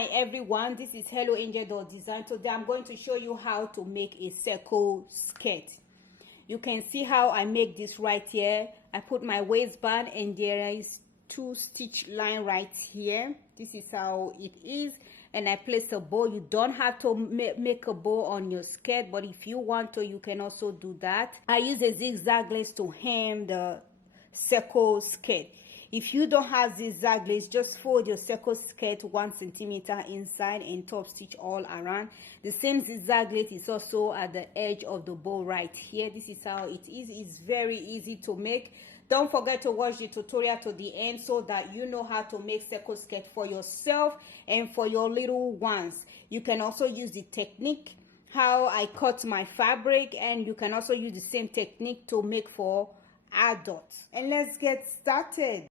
Hi everyone, this is Helloangel.design. Today I'm going to show you how to make a circle skirt. You can see how I make this right here. I put my waistband and there is 2 stitch line right here. This is how it is, and I place a bow. You don't have to make a bow on your skirt, but if you want to, you can also do that. I use a zigzag lace to hem the circle skirt. If you don't have zigzag lace, just fold your circle skirt 1 centimeter inside and top stitch all around. The same zigzag lace is also at the edge of the bow right here. This is how it is. It's very easy to make. Don't forget to watch the tutorial to the end so that you know how to make circle skirt for yourself and for your little ones. You can also use the technique how I cut my fabric, and you can also use the same technique to make for adults. And let's get started.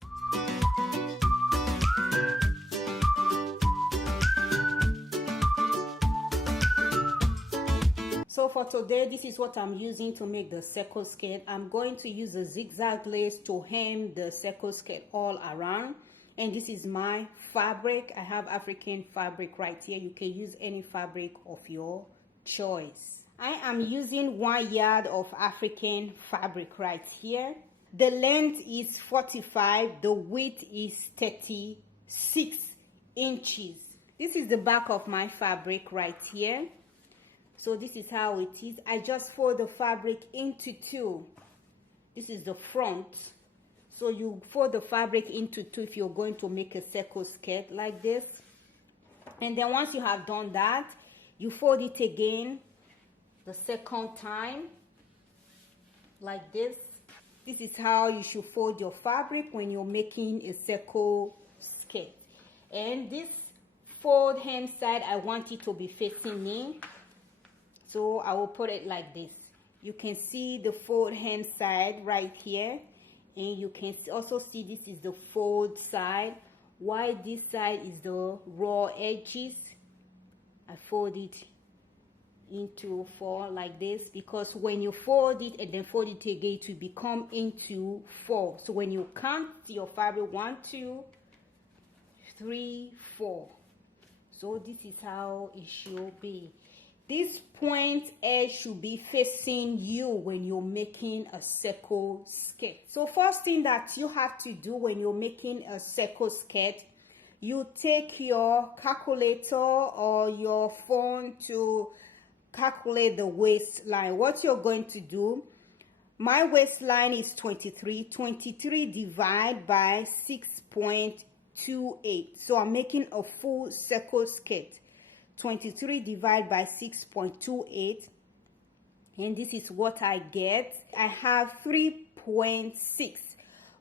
So for today, this is what I'm using to make the circle skirt. I'm going to use a zigzag lace to hem the circle skirt all around. And this is my fabric. I have African fabric right here. You can use any fabric of your choice. I am using 1 yard of African fabric right here. The length is 45. The width is 36 inches. This is the back of my fabric right here. So this is how it is. I just fold the fabric into 2. This is the front. So you fold the fabric into 2 if you're going to make a circle skirt like this. And then once you have done that, you fold it again the second time like this. This is how you should fold your fabric when you're making a circle skirt. And this fold hem side, I want it to be facing me. So I will put it like this. You can see the fold hem side right here, and you can also see this is the fold side, while this side is the raw edges. I fold it into 4 like this, because when you fold it and then fold it again, it will become into 4. So when you count your fabric, 1 2 3 4. So this is how it should be. This point edge should be facing you when you're making a circle skirt. So first thing that you have to do when you're making a circle skirt, you take your calculator or your phone to calculate the waistline. What you're going to do, my waistline is 23. 23 divided by 6.28. So I'm making a full circle skirt. 23 divided by 6.28, and this is what I get. I have 3.6,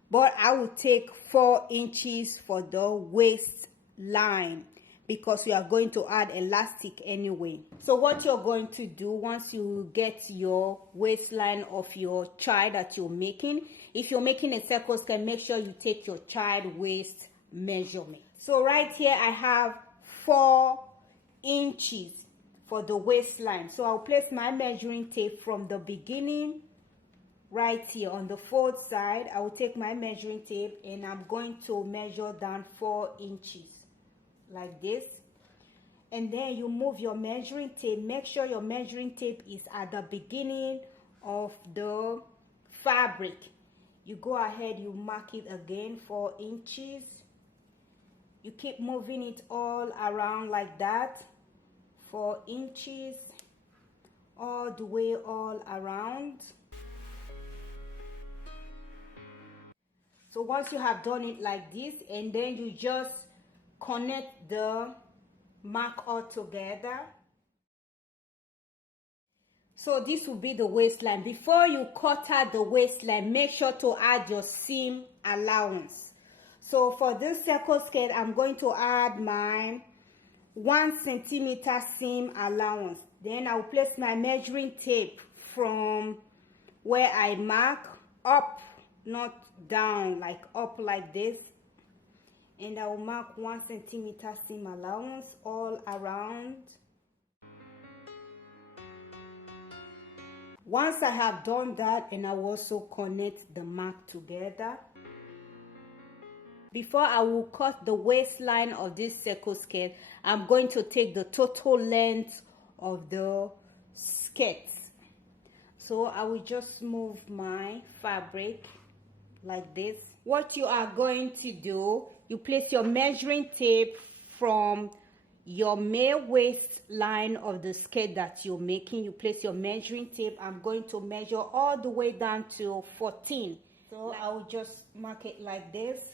but I will take 4 inches for the waistline because we are going to add elastic anyway. So what you're going to do once you get your waistline of your child that you're making, if you're making a circle skirt, make sure you take your child waist measurement. So right here I have 4 inches for the waistline. So I'll place my measuring tape from the beginning right here on the fold side. I will take my measuring tape and I'm going to measure down 4 inches like this. And then you move your measuring tape. Make sure your measuring tape is at the beginning of the fabric. You go ahead, you mark it again 4 inches. You keep moving it all around like that, 4 inches, all the way all around. So once you have done it like this, and then you just connect the mark all together. So this will be the waistline. Before you cut out the waistline, make sure to add your seam allowance. So for this circle skirt, I'm going to add my 1 centimeter seam allowance. Then I'll place my measuring tape from where I mark up, not down, like up like this. And I will mark 1 centimeter seam allowance all around. Once I have done that, and I will also connect the mark together. Before I will cut the waistline of this circle skirt, I'm going to take the total length of the skirt. So I will just move my fabric like this. What you are going to do, you place your measuring tape from your male waistline of the skirt that you're making. You place your measuring tape. I'm going to measure all the way down to 14. So I will just mark it like this.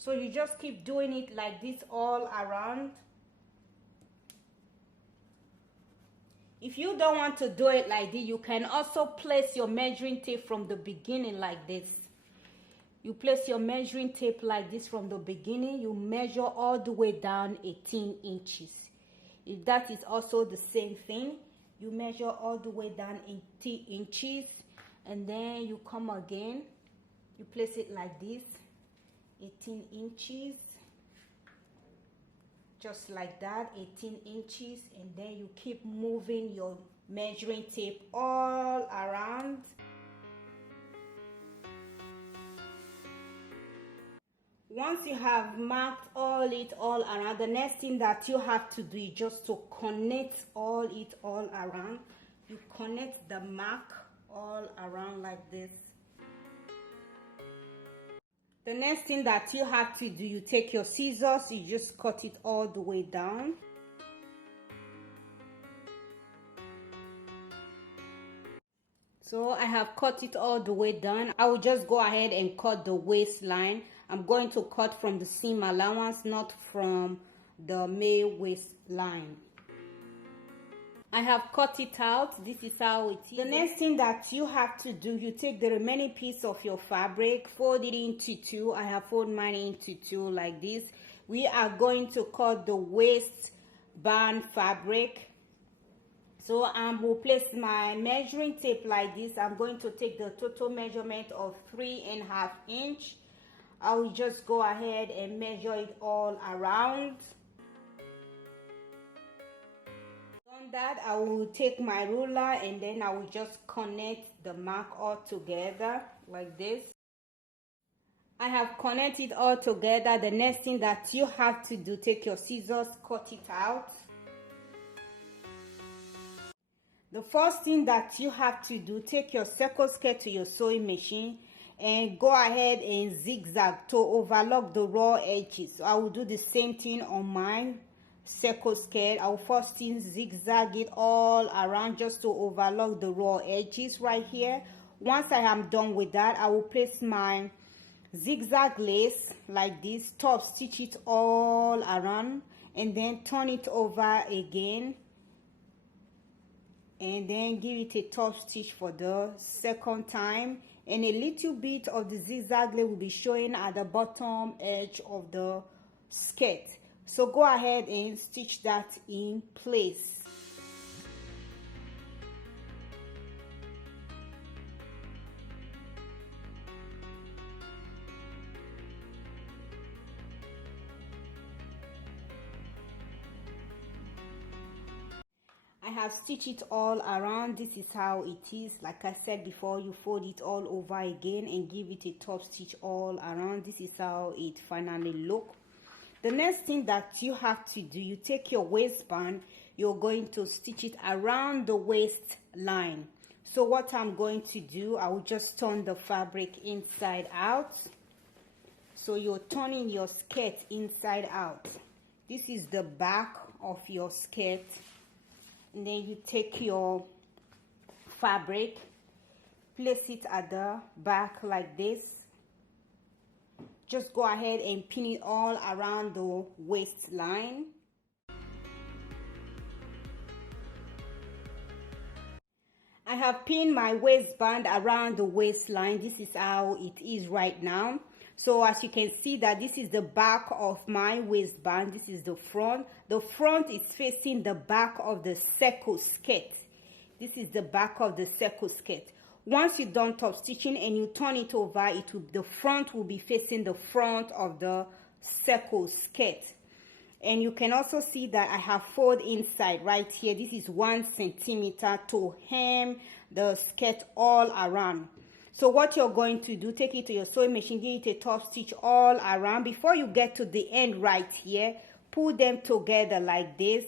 So you just keep doing it like this all around. If you don't want to do it like this, you can also place your measuring tape from the beginning like this. You place your measuring tape like this from the beginning. You measure all the way down 18 inches. If that is also the same thing, you measure all the way down 18 inches. And then you come again. You place it like this. 18 inches, just like that, 18 inches, and then you keep moving your measuring tape all around. Once you have marked all around, the next thing that you have to do is just to connect all around. You connect the mark all around like this. The next thing that you have to do, you take your scissors, you just cut it all the way down. So I have cut it all the way down. I will just go ahead and cut the waistline. I'm going to cut from the seam allowance, not from the male waistline. I have cut it out. This is how it is. The next thing that you have to do, you take the remaining piece of your fabric, fold it into two. I have folded mine into two like this. We are going to cut the waistband fabric. So I will place my measuring tape like this. I'm going to take the total measurement of 3.5 inches. I will just go ahead and measure it all around. That I will take my ruler and then I will just connect the mark all together like this. I have connected all together. The next thing that you have to do, take your scissors, cut it out. The first thing that you have to do, take your circle skirt to your sewing machine and go ahead and zigzag to overlock the raw edges. So I will do the same thing on mine. Circle skirt, I will first zigzag it all around just to overlock the raw edges right here. Once I am done with that, I will place my zigzag lace like this, top stitch it all around and then turn it over again and then give it a top stitch for the second time, and a little bit of the zigzag lace will be showing at the bottom edge of the skirt. So go ahead and stitch that in place. I have stitched it all around. This is how it is. Like I said before, you fold it all over again and give it a top stitch all around. This is how it finally looks. The next thing that you have to do, you take your waistband, you're going to stitch it around the waistline. So what I'm going to do, I will just turn the fabric inside out. So you're turning your skirt inside out. This is the back of your skirt. And then you take your fabric, place it at the back like this. Just go ahead and pin it all around the waistline. I have pinned my waistband around the waistline. This is how it is right now. So as you can see that this is the back of my waistband. This is the front. The front is facing the back of the circle skirt. This is the back of the circle skirt. Once you're done top stitching and you turn it over, the front will be facing the front of the circle skirt. And you can also see that I have fold inside right here. This is 1 centimeter to hem the skirt all around. So what you're going to do, take it to your sewing machine, give it a top stitch all around. Before you get to the end right here, pull them together like this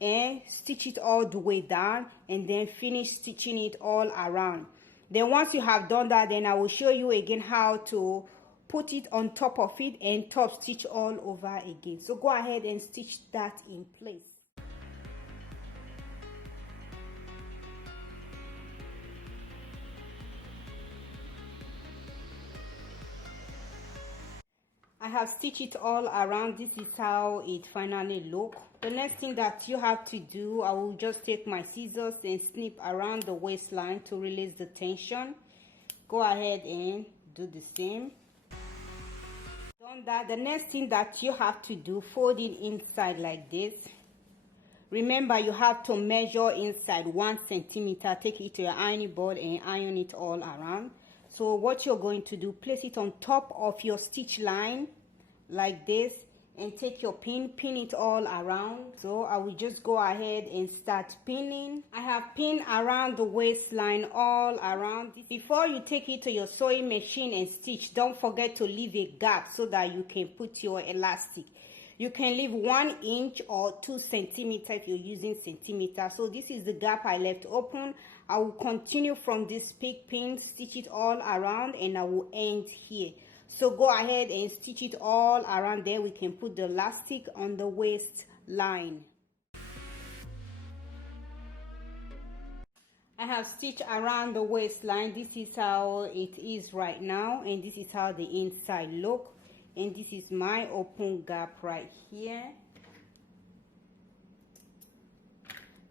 and stitch it all the way down, and then finish stitching it all around. Then once you have done that, then I will show you again how to put it on top of it and top stitch all over again. So go ahead and stitch that in place. I have stitched it all around. This is how it finally looks. The next thing that you have to do, I will just take my scissors and snip around the waistline to release the tension. Go ahead and do the same. Done that, the next thing that you have to do, fold it inside like this. Remember, you have to measure inside 1 centimeter. Take it to your ironing board and iron it all around. So what you're going to do, place it on top of your stitch line like this, and take your pin it all around. So I will just go ahead and start pinning. I have pinned around the waistline all around. Before you take it to your sewing machine and stitch, don't forget to leave a gap so that you can put your elastic. You can leave 1 inch or 2 centimeters if you're using centimeter. So this is the gap I left open. I will continue from this big pin, stitch it all around, and I will end here. So go ahead and stitch it all around there. We can put the elastic on the waistline. I have stitched around the waistline. This is how it is right now, and this is how the inside look. And this is my open gap right here.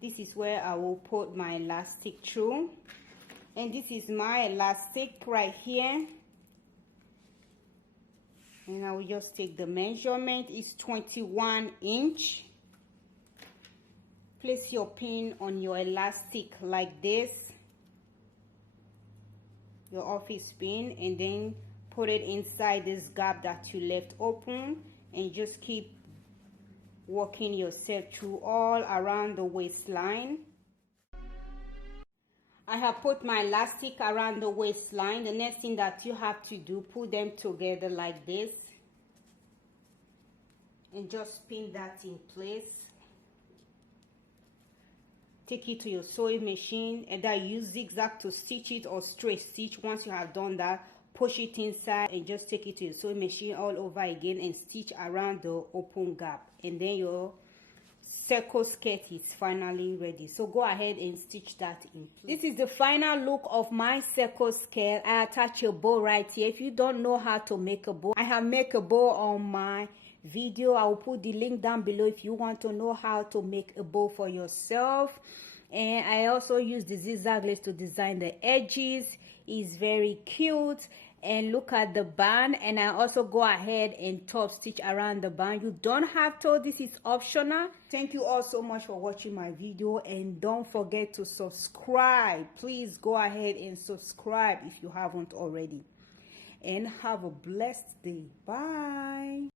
This is where I will put my elastic through, and this is my elastic right here. And I will just take the measurement. It's 21 inch. Place your pin on your elastic like this, your office pin, and then put it inside this gap that you left open, and just keep working yourself through all around the waistline. I have put my elastic around the waistline. The next thing that you have to do, put them together like this and just pin that in place. Take it to your sewing machine, either use zigzag to stitch it or straight stitch. Once you have done that, push it inside and just take it to your sewing machine all over again and stitch around the open gap, and then your circle skirt is finally ready. So go ahead and stitch that in place. This is the final look of my circle skirt. I attach a bow right here. If you don't know how to make a bow, I have made a bow on my video. I will put the link down below if you want to know how to make a bow for yourself. And I also use the zigzag lace to design the edges. It's very cute. And look at the band, and I also go ahead and top stitch around the band. You don't have to, this is optional. Thank you all so much for watching my video, and don't forget to subscribe. Please go ahead and subscribe if you haven't already, and have a blessed day. Bye.